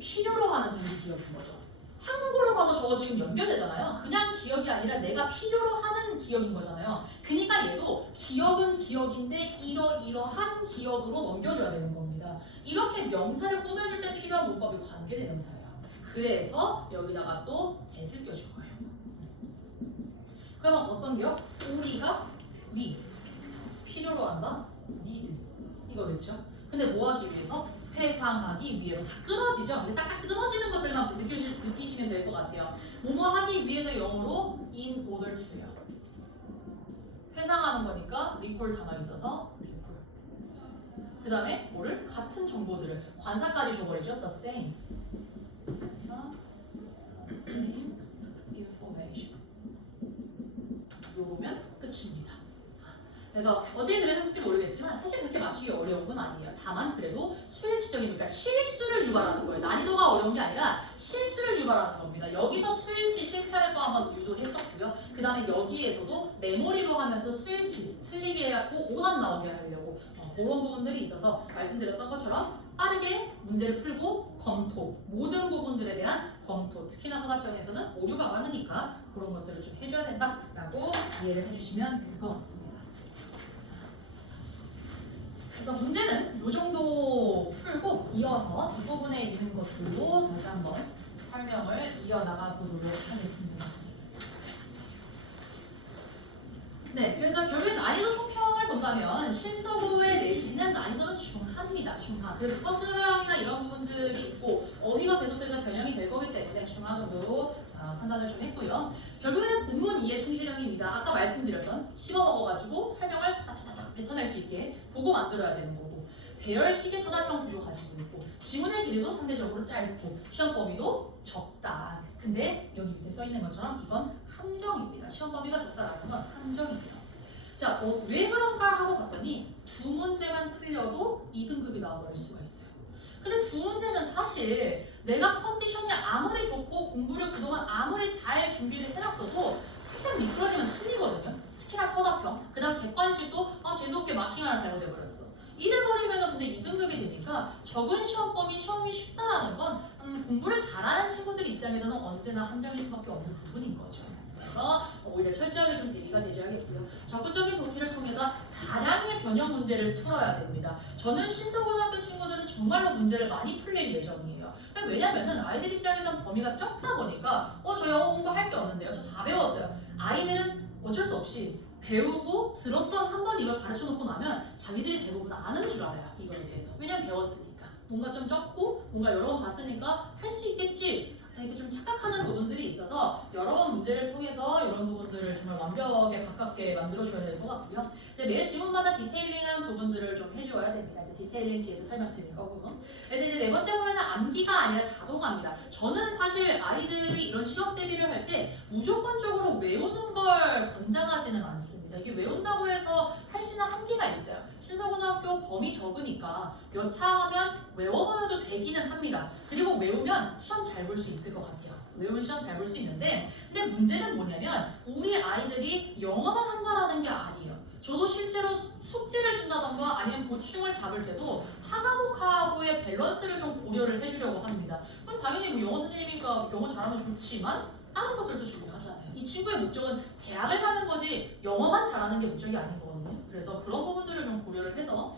필요로 하는 장기 기억인 거죠. 한국어로 봐도 저거 지금 연결되잖아요. 그냥 기억이 아니라 내가 필요로 하는 기억인 거잖아요. 그러니까 얘도 기억은 기억인데 이러이러한 기억으로 넘겨줘야 되는 겁니다. 이렇게 명사를 꾸며줄 때 필요한 문법이 관계대명사예요. 그래서 여기다가 또 that을 껴줄 거예요. 그러면 어떤 기억? 우리가 필요로 한다? need 이거겠죠? 근데 뭐 하기 위해서? 회상하기 위해서 다 끊어지죠? 근데 딱딱 끊어지는 것들만 느끼시면 될 것 같아요. 뭐뭐 하기 위해서 영어로 in order to요. 회상하는 거니까 recall 단어 있어서 recall. 그 다음에 뭐를? 같은 정보들을 관사까지 줘버리죠. the same. 그래서 same information. 요거면 끝입니다. 그래서 어떻게 들으셨을지 모르겠지만 사실 그렇게 맞추기 어려운 건 아니에요. 다만 그래도 수일치적인 그러니까 실수를 유발하는 거예요. 난이도가 어려운 게 아니라 실수를 유발하는 겁니다. 여기서 수일치 실패할 거 한번 유도했었고요. 그 다음에 여기에서도 메모리로 하면서 수일치 틀리게 해갖고 오답 나오게 하려고 그런 부분들이 있어서 말씀드렸던 것처럼 빠르게 문제를 풀고 검토, 모든 부분들에 대한 검토, 특히나 서사평에서는 오류가 많으니까 그런 것들을 좀 해줘야 된다라고 이해를 해주시면 될 것 같습니다. 그래서 문제는 이 정도 풀고 이어서 뒷부분에 있는 것들로 다시 한번 설명을 이어나가 보도록 하겠습니다. 네, 그래서 결국에 난이도 총평을 본다면 신서고의 내신은 난이도는 중하입니다. 중하. 그래도 서술형이나 이런 부분들이 있고 어휘가 계속해서 변형이 될 거기 때문에 중하 정도로 판단을 좀 했고요. 결국에는 본문 이해 충실형입니다. 아까 말씀드렸던 씹어먹어가지고 설명을 타닥타닥 뱉어낼 수 있게 보고 만들어야 되는 거고 배열식의 서사평 구조 가지고 있고 지문의 길이도 상대적으로 짧고 시험 범위도 적다. 근데 여기 밑에 써있는 것처럼 이건 함정입니다. 시험 범위가 적다라는 건 함정이에요. 자, 왜 그런가 하고 봤더니 두 문제만 틀려도 2등급이 나와버릴 수가 있어요. 근데 두 문제는 사실 내가 컨디션이 아무리 좋고 공부를 그동안 아무리 잘 준비를 해놨어도 살짝 미끄러지면 틀리거든요. 특히나 서답형, 그 다음 객관식도 재수없게 마킹 하나 잘못해버렸어. 이래버리면 근데 2등급이 되니까 적은 시험범위 시험이 쉽다라는 건 공부를 잘하는 친구들 입장에서는 언제나 함정일 수밖에 없는 부분인 거죠. 그래서 오히려 철저하게 좀 대비가 되셔야겠고요. 적극적인 동기를 통해서 다량의 변형 문제를 풀어야 됩니다. 저는 신서고등학교 친구들은 정말로 문제를 많이 풀릴 예정이에요. 왜냐면은 아이들 입장에서는 범위가 적다 보니까 저 영어 공부할 게 없는데요. 저 다 배웠어요. 아이들은 어쩔 수 없이 배우고 들었던 한 번 이걸 가르쳐 놓고 나면 자기들이 대부분 아는 줄 알아요. 이거에 대해서. 왜냐면 배웠으니까. 뭔가 좀 적고 뭔가 여러 번 봤으니까 할 수 있겠지. 이렇게 좀 착각하는 부분들이 있어서 여러 번 문제를 통해서 이런 부분들을 정말 완벽에 가깝게 만들어줘야 될 것 같고요. 이제 매 지문마다 디테일링한 부분들을 좀 해주어야 됩니다. 디테일링 뒤에서 설명드릴 거고. 그래서 이제 네 번째 보면은 암기가 아니라 자동화입니다. 저는 사실 아이들이 이런 시험 대비를 할 때 무조건적으로 외우는 걸 권장하지는 않습니다. 이게 외운다고 해서 할 수 있는 한계가 있어요. 신서고등학교 범위 적으니까 몇 차 하면 외워버려도 되기는 합니다. 그리고 외우면 시험 잘 볼 수 있을 것 같아요. 외우면 시험 잘 볼 수 있는데 근데 문제는 뭐냐면 우리 아이들이 영어만 한다라는 게 아니에요. 저도 실제로 숙제를 준다던가 아니면 보충을 잡을 때도 타과목하고의 밸런스를 좀 고려를 해주려고 합니다. 그럼 당연히 뭐 영어 선생님이니까 영어 잘하면 좋지만 다른 것들도 중요하잖아요. 이 친구의 목적은 대학을 가는 거지 영어만 잘하는 게 목적이 아닌 거거든요. 그래서 그런 부분들을 좀 고려를 해서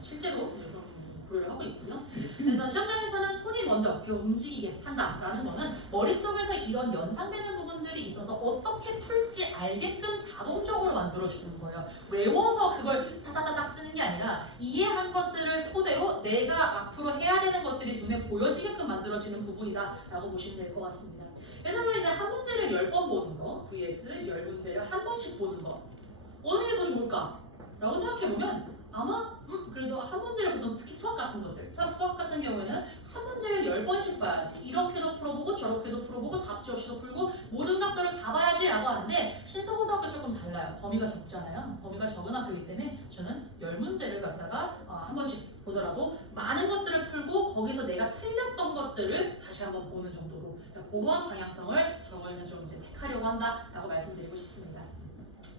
실제로 좀 고려를 하고 있고요. 그래서 시험장에서는 손이 먼저 움직이게 한다라는 거는 머릿속에서 이런 연상되는 부분들이 있어서 어떻게 풀지 알게끔 자동적으로 만들어주는 거예요. 외워서 그걸 타타타닥 쓰는 게 아니라 이해한 것들을 토대로 내가 앞으로 해야 되는 것들이 눈에 보여지게끔 만들어지는 부분이다라고 보시면 될 것 같습니다. 그래서 이제 한 문제를 10번 보는 거 vs 10문제를 한 번씩 보는 거 어느 게 더 좋을까? 라고 생각해보면 아마 그래도 한 문제를 보통 특히 수학 같은 것들 수학 같은 경우에는 한 문제를 10번씩 봐야지 이렇게도 풀어보고 저렇게도 풀어보고 답지 없이도 풀고 모든 각도를 다 봐야지 라고 하는데 신서고등학교 조금 달라요. 범위가 적잖아요. 범위가 적은 학교이기 때문에 저는 10문제를 갖다가 한 번씩 보더라도 많은 것들을 풀고 거기서 내가 틀렸던 것들을 다시 한번 보는 정도로 그러한 방향성을 저는 좀 이제 택하려고 한다라고 말씀드리고 싶습니다.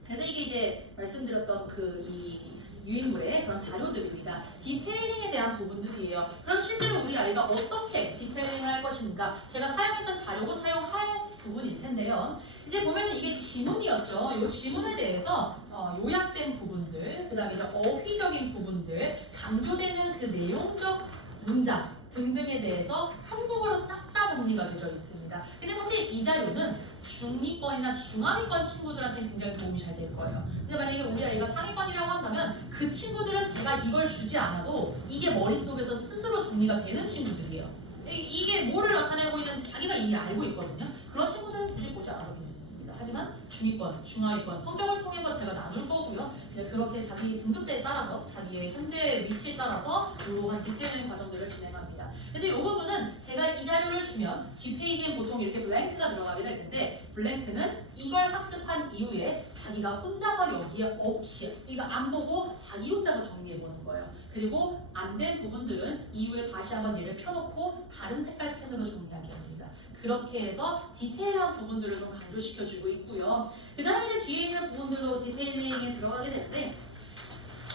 그래서 이게 이제 말씀드렸던 이 유인물의 그런 자료들입니다. 디테일링에 대한 부분들이에요. 그럼 실제로 우리 아이가 어떻게 디테일링을 할 것인가? 제가 사용했던 자료고 사용할 부분일 텐데요. 이제 보면은 이게 지문이었죠. 이 지문에 대해서 요약된 부분들, 그 다음에 이제 어휘적인 부분들, 강조되는 그 내용적 문장 등등에 대해서 한국어로 싹 다 정리가 되어 있습니다. 근데 사실 이 자료는 중위권이나 중하위권 친구들한테 굉장히 도움이 잘 될 거예요. 근데 만약에 우리 아이가 상위권이라고 한다면 그 친구들은 제가 이걸 주지 않아도 이게 머릿속에서 스스로 정리가 되는 친구들이에요. 이게 뭐를 나타내고 있는지 자기가 이미 알고 있거든요. 그런 친구들은 굳이 보지 않아도 괜찮습니다. 하지만 중위권, 중하위권 성적을 통해서 제가 나눌 거고요. 그렇게 자기 등급대에 따라서 자기의 현재 위치에 따라서 이러한 디테일링 과정들을 진행합니다. 그래서 이 부분은 제가 이 자료를 주면 뒷페이지에 보통 이렇게 블랭크가 들어가게 될 텐데 블랭크는 이걸 학습한 이후에 자기가 혼자서 여기에 없이 이거 안 보고 자기 혼자서 정리해보는 거예요. 그리고 안 된 부분들은 이후에 다시 한번 얘를 펴놓고 다른 색깔 펜으로 정리하게 합니다. 그렇게 해서 디테일한 부분들을 좀 강조시켜주고 있고요. 그 다음에 이제 뒤에 있는 부분들로 디테일링에 들어가게 되는데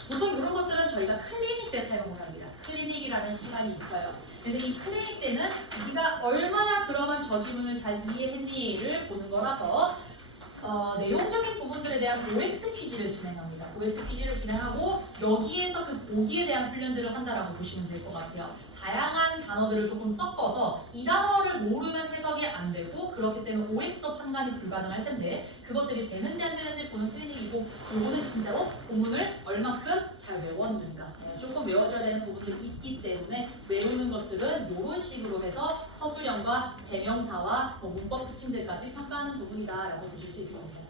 보통 이런 것들은 저희가 클리닉 때 사용을 합니다. 클리닉이라는 시간이 있어요. 그래서 이 클리닉 때는 네가 얼마나 그러면 저 지문을 잘 이해했니를 보는 거라서 내용적인 부분들에 대한 OX 퀴즈를 진행합니다. OX 퀴즈를 진행하고 여기에서 그 보기에 대한 훈련들을 한다라고 보시면 될 것 같아요. 다양한 단어들을 조금 섞어서 이 단어를 모르면 해석이 안 되고 그렇기 때문에 OX도 판단이 불가능할 텐데 그것들이 되는지 안 되는지 보는 클리닉이고 요거는 진짜로 본문을 얼만큼 잘 외웠는가 조금 외워줘야 되는 부분들이 있기 때문에 외우는 것들은 이런 식으로 해서 서술형과 대명사와 문법 특징들까지 평가하는 부분이다라고 보실 수 있습니다.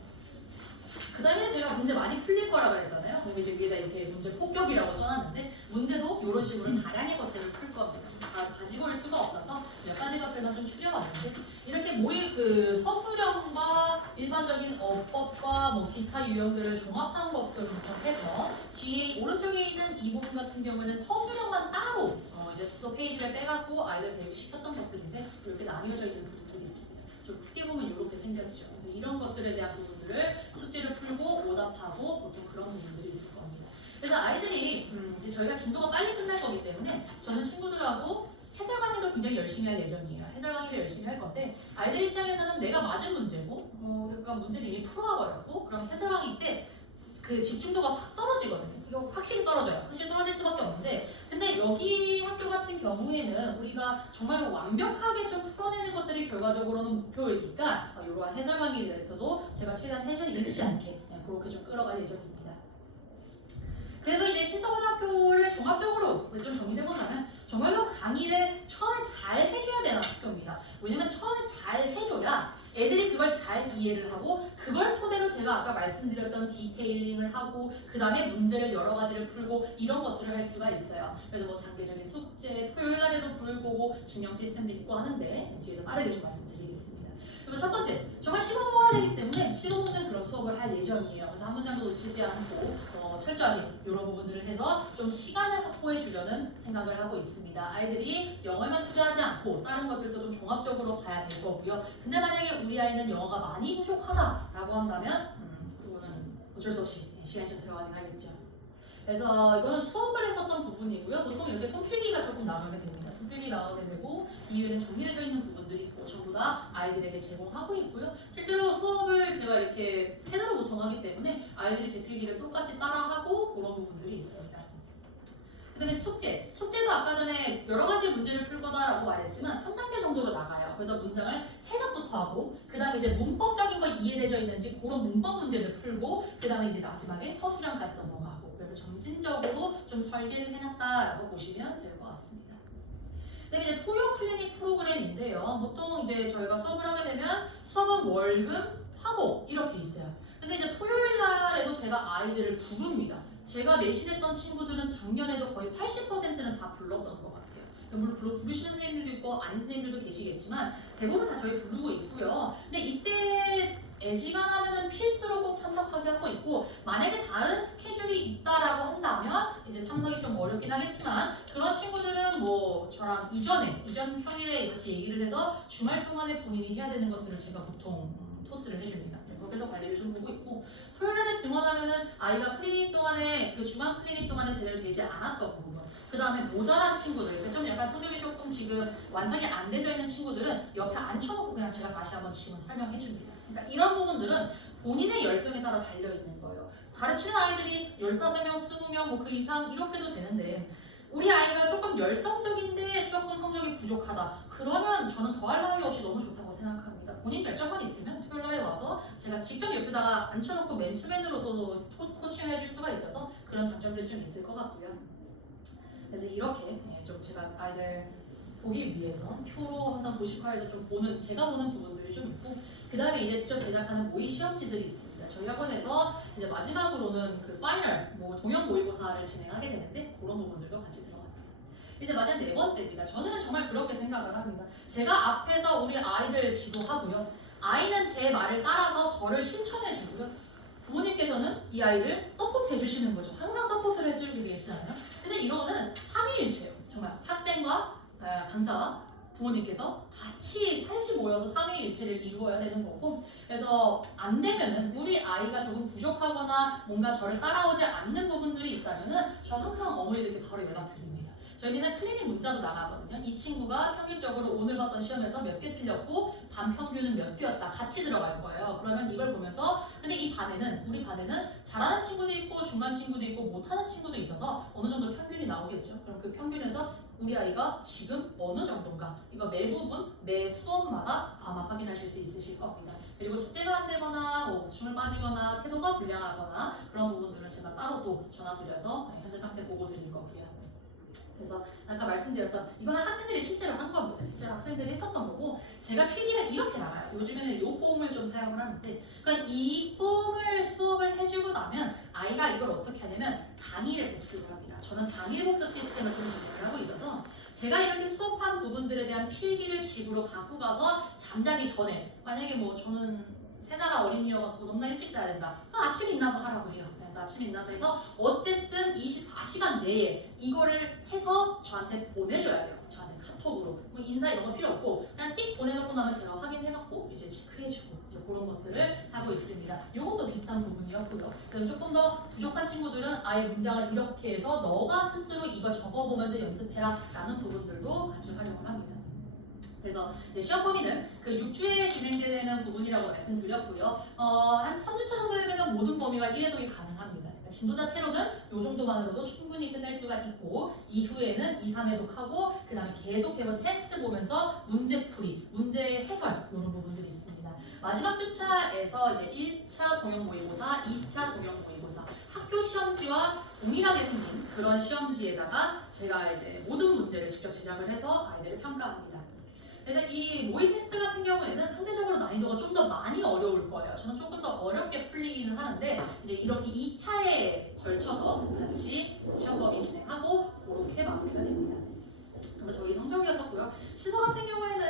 그 다음에 제가 문제 많이 풀릴 거라고 했잖아요. 그럼 이제 위에다 이렇게 문제 폭격이라고 써놨는데 문제도 이런 식으로 다량의 것들을 풀 겁니다. 다 가지고 올 수가 없어서 몇 가지 것들만 좀 추려봤는데 이렇게 모의 그 서술형과 일반 일반적인 어법과 뭐 기타 유형들을 종합한 것부터 해서 뒤에 오른쪽에 있는 이 부분 같은 경우는 서술형만 따로 이제 또 페이지를 빼갖고 아이들 교육시켰던 것들인데 이렇게 나뉘어져 있는 부분들이 있습니다. 좀 크게 보면 이렇게 생겼죠. 그래서 이런 것들에 대한 부분들을 숙제를 풀고 오답하고 보통 그런 부분들이 있을 겁니다. 그래서 아이들이 이제 저희가 진도가 빨리 끝날 거기 때문에 저는 친구들하고 해설 강의도 굉장히 열심히 할 예정이에요. 해설 강의를 열심히 할 건데 아이들 입장에서는 내가 맞은 문제고 그러니까 문제를 이미 풀어버렸고 그럼 해설 강의 때 그 집중도가 확 떨어지거든요. 이거 확실히 떨어져요. 확실히 떨어질 수밖에 없는데 근데 여기 학교 같은 경우에는 우리가 정말 완벽하게 좀 풀어내는 것들이 결과적으로는 목표이니까 이러한 해설 강의에 대해서도 제가 최대한 텐션이 잃지 않게 그렇게 좀 끌어갈 예정입니다. 그래서 이제 신서고등학교를 종합적으로 좀 정리해보자면 정말로 강의를 처음에 잘 해줘야 되는 학교입니다. 왜냐면 처음에 잘 해줘야 애들이 그걸 잘 이해를 하고 그걸 토대로 제가 아까 말씀드렸던 디테일링을 하고 그 다음에 문제를 여러 가지를 풀고 이런 것들을 할 수가 있어요. 그래서 뭐 단계적인 숙제, 토요일 날에도 불을 보고 증명 시스템도 있고 하는데 뒤에서 빠르게 좀 말씀드리겠습니다. 그리고 첫 번째, 정말 씹어먹어야 되기 때문에 씹어먹는 그런 수업을 할 예정이에요. 그래서 한 문장도 놓치지 않고 철저하게 이런 부분들을 해서 좀 시간을 확보해 주려는 생각을 하고 있습니다. 아이들이 영어에만 투자하지 않고 다른 것들도 좀 종합적으로 봐야 될 거고요. 근데 만약에 우리 아이는 영어가 많이 부족하다라고 한다면 그거는 어쩔 수 없이 시간이 좀 들어가긴 하겠죠. 그래서 이거는 수업을 했었던 부분이고요. 보통 이렇게 손필기가 조금 나오게 됩니다. 손필기 나오게 되고 이외에는 정리되어 있는 부분들이 있고 전부 다 아이들에게 제공하고 있고요. 실제로 수업을 제가 이렇게 패드로 보통 하기 때문에 아이들이 제 필기를 똑같이 따라하고 그런 부분들이 있습니다. 그 다음에 숙제도 아까 전에 여러 가지 문제를 풀 거다라고 말했지만 3단계 정도로 나가요. 그래서 문장을 해석부터 하고 그 다음에 이제 문법적인 거 이해되어 있는지 그런 문법 문제를 풀고 그 다음에 이제 마지막에 서술형까지 넘어가고 그래서 점진적으로 좀 설계를 해놨다라고 보시면 될 것 같습니다. 그다음에 이제 토요 클리닉 프로그램인데요. 보통 이제 저희가 수업을 하게 되면 수업은 월금, 화목 이렇게 있어요. 근데 이제 토요일 날에도 제가 아이들을 부릅니다. 제가 내신했던 친구들은 작년에도 거의 80%는 다 불렀던 것 같아요. 물론 부르시는 선생님들도 있고 아닌 선생님들도 계시겠지만 대부분 다 저희 부르고 있고요. 근데 이때 애지간하면은 필수로 꼭 참석하게 하고 있고 만약에 다른 스케줄이 있다라고 한다면 이제 참석이 좀 어렵긴 하겠지만 그런 친구들은 뭐 저랑 이전 평일에 같이 얘기를 해서 주말 동안에 본인이 해야 되는 것들을 제가 보통 토스를 해줍니다. 그렇게 해서 관리를 좀 보고 있고 토요일에 증원하면은 아이가 클리닉 동안에 그 주간 클리닉 동안에 제대로 되지 않았던 부분 그 다음에 모자란 친구들 그러니까 좀 약간 성적이 조금 지금 완성이 안 되져 있는 친구들은 옆에 앉혀놓고 그냥 제가 다시 한번 지금 설명해 줍니다. 그러니까 이런 부분들은 본인의 열정에 따라 달려있는 거예요. 가르치는 아이들이 15명, 20명 뭐 그 이상 이렇게 해도 되는데 우리 아이가 조금 열성적인데 조금 성적이 부족하다. 그러면 저는 더할 나위 없이 너무 좋다고 생각합니다. 본인 열정만 있으면 토요일날에 와서 제가 직접 옆에다가 앉혀놓고 맨투맨으로도 코칭을 해줄 수가 있어서 그런 장점들이 좀 있을 것 같고요. 그래서 이렇게 좀 제가 아이들 보기 위해서 표로 항상 도식화해서 좀 제가 보는 부분들이 좀 있고 그 다음에 이제 직접 제작하는 모의 시험지들이 있습니다. 저희 학원에서 이제 마지막으로는 그 파이널 동형 모의고사를 진행하게 되는데 그런 부분들도 같이 들어갑니다. 이제 마지막 네 번째입니다. 저는 정말 그렇게 생각을 합니다. 제가 앞에서 우리 아이들 지도하고요. 아이는 제 말을 따라서 저를 실천해주고요. 부모님께서는 이 아이를 서포트 해주시는 거죠. 항상 서포트를 해주고 계시잖아요. 그래서 이거는 삼위일체예요. 정말 학생과 강사와 부모님께서 같이 셋이 모여서 삼위일체를 이루어야 되는 거고 그래서 안 되면은 우리 아이가 조금 부족하거나 뭔가 저를 따라오지 않는 부분들이 있다면은 저 항상 어머니들께 바로 연락드립니다. 저희는 클리닉 문자도 나가거든요. 이 친구가 평균적으로 오늘 봤던 시험에서 몇 개 틀렸고 반 평균은 몇 개였다 같이 들어갈 거예요. 그러면 이걸 보면서 근데 우리 반에는 잘하는 친구도 있고 중간 친구도 있고 못하는 친구도 있어서 어느 정도 평균이 나오겠죠. 그럼 그 평균에서 우리 아이가 지금 어느 정도인가 이거 매 부분 매 수업마다 아마 확인하실 수 있으실 겁니다. 그리고 숙제가 안 되거나 뭐 보충을 빠지거나 태도가 불량하거나 그런 부분들은 제가 따로 또 전화 드려서 현재 상태 보고 드릴 거고요. 그래서 아까 말씀드렸던 이거는 학생들이 실제로 한 겁니다. 실제로 학생들이 했었던 거고 제가 필기를 이렇게 나가요. 요즘에는 이 폼을 좀 사용을 하는데 그러니까 이 폼을 수업을 해주고 나면 아이가 이걸 어떻게 하냐면 당일에 복습을 합니다. 저는 당일 복습 시스템을 좀 진행을 하고 있어서 제가 이렇게 수업한 부분들에 대한 필기를 집으로 갖고 가서 잠자기 전에 만약에 뭐 저는 새나라 어린이여갖고 너무나 일찍 자야 된다. 그럼 아침에 일어나서 하라고 해요. 그래서 아침에 일어나서 해서 어쨌든 24시간 내에 이거를 해서 저한테 보내줘야 돼요. 저한테 카톡으로. 뭐 인사 이런 거 필요 없고 그냥 띡 보내놓고 나면 제가 확인해갖고 이제 체크해주고 이제 그런 것들을 하고 있습니다. 이것도 비슷한 부분이었고요. 그럼 조금 더 부족한 친구들은 아예 문장을 이렇게 해서 너가 스스로 이걸 적어보면서 연습해라 라는 부분들도 같이 활용을 합니다. 그래서 시험 범위는 그 6주에 진행되는 부분이라고 말씀드렸고요. 한 3주차 정도 되면 모든 범위가 1회독이 가능합니다. 그러니까 진도 자체로는 이 정도만으로도 충분히 끝낼 수가 있고 이후에는 2, 3회독하고 그 다음에 계속 해본 테스트 보면서 문제풀이, 문제 해설 이런 부분들이 있습니다. 마지막 주차에서 이제 1차 동형 모의고사, 2차 동형 모의고사 학교 시험지와 동일하게 생긴 그런 시험지에다가 제가 이제 모든 문제를 직접 제작을 해서 아이들을 평가합니다. 그래서 이 모의 테스트 같은 경우에는 상대적으로 난이도가 좀 더 많이 어려울 거예요. 저는 조금 더 어렵게 풀리기는 하는데 이제 이렇게 2차에 걸쳐서 같이 시험 범위 진행하고 그렇게 마무리가 됩니다. 그래서 저희 성적이었었고요. 시서 같은 경우에는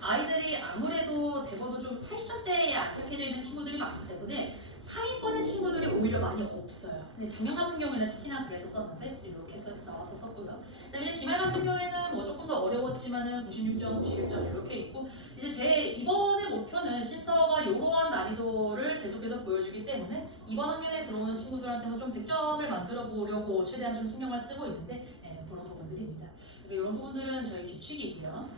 아이들이 아무래도 대부분 좀 80점대에 안착해져 있는 친구들이 많기 때문에 상위권의 친구들이 오히려 많이 없어요. 근데 작년 같은 경우에는 특히나 그랬었었는데 이렇게 나와서 썼고요. 그다음에 기말 같은 경우에는 뭐 조금 더 어려웠지만은 96점, 91점 이렇게 있고 이제 제 이번의 목표는 신서가 이러한 난이도를 계속해서 보여주기 때문에 이번 학년에 들어오는 친구들한테는 좀 100점을 만들어 보려고 최대한 좀 신경을 쓰고 있는데 그런 부분들입니다. 이런 부분들은 저희 규칙이고요.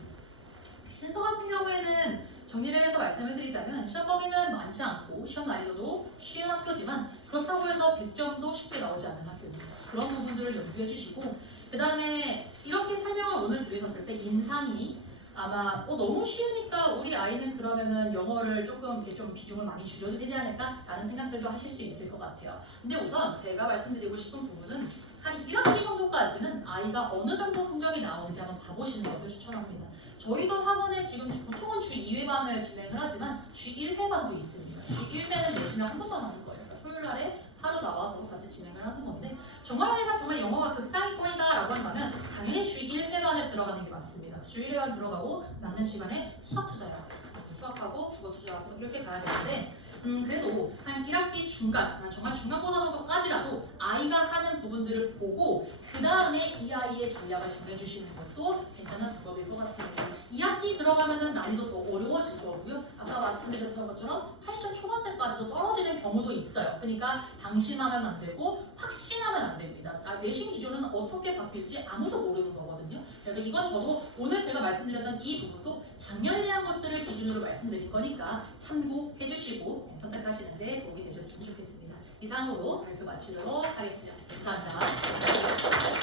신서 같은 경우에는 정리를 해서 말씀을 드리자면 시험 범위는 많지 않고 시험 난이도도 쉬운 학교지만 그렇다고 해서 100점도 쉽게 나오지 않는 학교입니다. 그런 부분들을 염두해 주시고 그 다음에 이렇게 설명을 오늘 드리셨을 때 인상이 아마 너무 쉬우니까 우리 아이는 그러면은 영어를 조금 이렇게 좀 비중을 많이 줄여도 되지 않을까? 라는 생각들도 하실 수 있을 것 같아요. 근데 우선 제가 말씀드리고 싶은 부분은 한 1학기 정도까지는 아이가 어느 정도 성적이 나오는지 한번 봐보시는 것을 추천합니다. 저희도 학원에 지금 보통은 주 2회반을 진행을 하지만 주 1회반도 있습니다. 주 1회는 내신을 한 번만 하는 거예요. 그러니까 토요일 날에 하루 나와서 같이 진행을 하는 건데 정말 아이가 정말 영어가 극상위권이다 라고 한다면 당연히 주 1회반을 들어가는 게 맞습니다. 주 1회반 들어가고 남는 시간에 수학 투자해야 돼요. 수학하고 국어 투자하고 이렇게 가야 되는데 그래도 한 1학기 중간, 정말 중간고사 정도까지라도 아이가 하는 부분들을 보고 그 다음에 이 아이의 전략을 정해주시는 것도 괜찮은 방법일 것 같습니다. 2학기 들어가면은 난이도 더 어려워질 거고요. 아까 말씀드렸던 것처럼 80점 초반대까지도 떨어지는 경우도 있어요. 그러니까 방심하면 안 되고 확신하면 안 됩니다. 내신 기준은 어떻게 바뀔지 아무도 모르는 거거든요. 그래서 이건 저도 오늘 제가 말씀드렸던 이 부분도 작년에 대한 것들을 기준으로 말씀드릴 거니까 참고해 주시고 선택하시는데 도움이 되셨으면 좋겠습니다. 이상으로 발표 마치도록 하겠습니다. 감사합니다.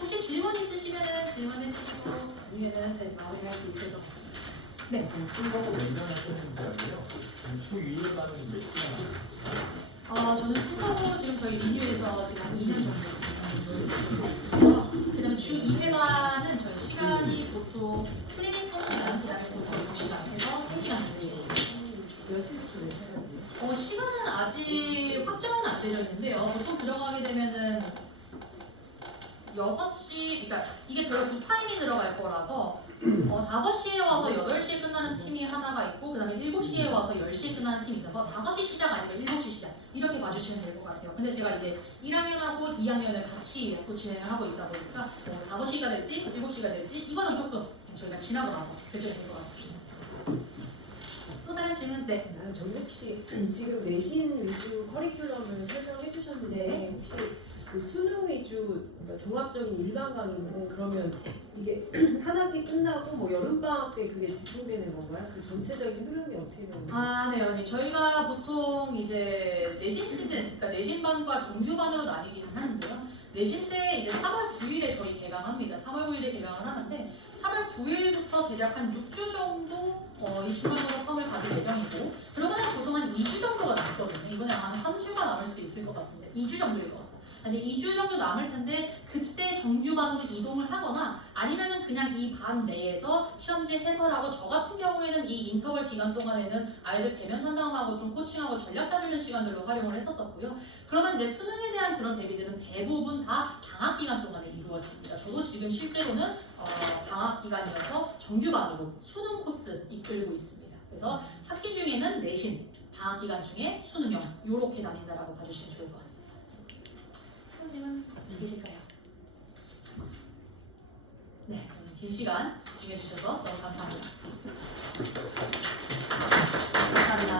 혹시 질문 있으시면 질문해 주시고 아니면 마무리할 수 있을 것 같습니다. 네. 신서고 몇 년 하셨는지 알고요. 주 2회반은 몇 시간? 저는 신서고 지금 저희 미뉴에서 지금 한 2년 정도 그 다음에 주 2회반은 저희 시간이 보통 클리닉 1시간, 그 다음에 보통 2시간 해서 3시간 정도. 몇 시부터 시간이에요? 시간은 아직 확정은 안 되어 있는데요. 보통 들어가게 되면은 6시, 그러니까 이게 저희가 두 타임이 들어갈 거라서 5시에 와서 8시에 끝나는 팀이 하나가 있고 그 다음에 7시에 와서 10시에 끝나는 팀이 있어서 5시 시작 아니면 7시 시작 이렇게 봐주시면 될 것 같아요. 근데 제가 이제 1학년하고 2학년을 같이 또 진행을 하고 있다 보니까 5시가 될지 7시가 될지 이거는 조금 저희가 지나고 나서 결정이 될 것 같습니다. 또 다른 질문? 네. 저희 혹시 지금 내신 위주 커리큘럼을 설명해 주셨는데 네. 혹시 그 수능 위주 그러니까 종합적인 일반 강의는 그러면 이게 한 학기 끝나고 뭐 여름 방학 때 그게 집중되는 건가요? 그 전체적인 흐름이 어떻게 되는 거예요? 네, 언니. 저희가 보통 이제 내신 시즌, 그러니까 내신반과 정규반으로 나뉘기는 하는데요. 내신 때 이제 3월 9일에 저희 개강합니다. 3월 9일에 개강을 하는데 3월 9일부터 대략 한 6주 정도 이 중간고사 텀을 가질 예정이고 그러면 보통 한 2주 정도가 남거든요. 이번에 한 3주가 남을 수도 있을 것 같은데 2주 정도일 것 같아요. 아니 2주 정도 남을 텐데 그때 정규반으로 이동을 하거나 아니면은 그냥 이 반 내에서 시험지 해설하고 저 같은 경우에는 이 인터벌 기간 동안에는 아이들 대면 상담하고 좀 코칭하고 전략 짜주는 시간들로 활용을 했었었고요. 그러면 이제 수능에 대한 그런 대비들은 대부분 다 방학 기간 동안에 이루어집니다. 저도 지금 실제로는 방학 기간이어서 정규반으로 수능 코스 이끌고 있습니다. 그래서 학기 중에는 내신, 방학 기간 중에 수능형 이렇게 나뉜다라고 봐주시면 좋을 것 같습니다. 선생님은 계실까요? 네, 오늘 긴 시간 집중해 주셔서 너무 감사합니다.